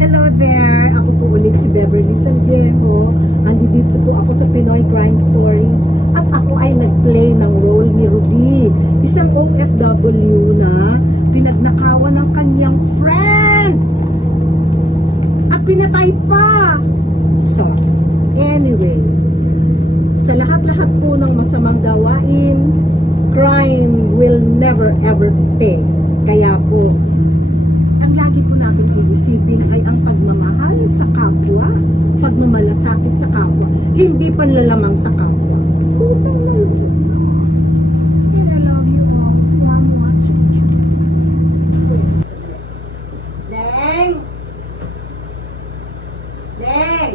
Hello there! Ako po ulit si Beverly Salviejo. Andito po ako sa Pinoy Crime Stories at ako ay nag-play ng role ni Ruby, isang OFW na pinagnakawan ng kanyang friend at pinatay pa. Sus. Anyway, sa lahat-lahat po ng masamang gawain, crime will never ever pay. Kaya po, ang lagi po namin iisipin ay ang pagmamahal sa kapwa, pagmamalasakit sa kapwa, hindi panlalamang sa kapwa. Utang na loob. And I love you all. Mwah, Neng! Neng!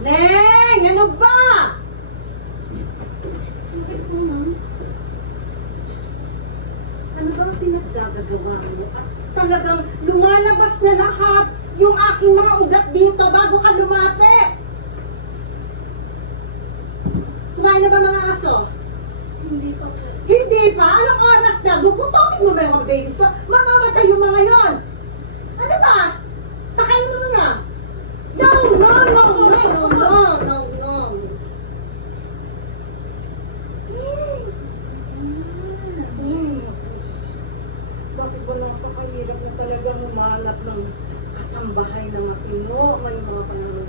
Neng! Ano ba? Ano ba ang pinaggagawa mo? At talagang lumalabas na lahat yung aking mga ugat dito bago ka lumapit. Kumain na ba mga aso? Hindi pa. Hindi pa? Anong oras na? Bukutokin mo ba yung mga babies ko? Mamamatay yung mga yon. Ano ba? Pakain mo na. No, no, no, no, no, no, no, no. Bakit ba napakahirap na talaga humanap ng kasambahay na matino? May mga panahon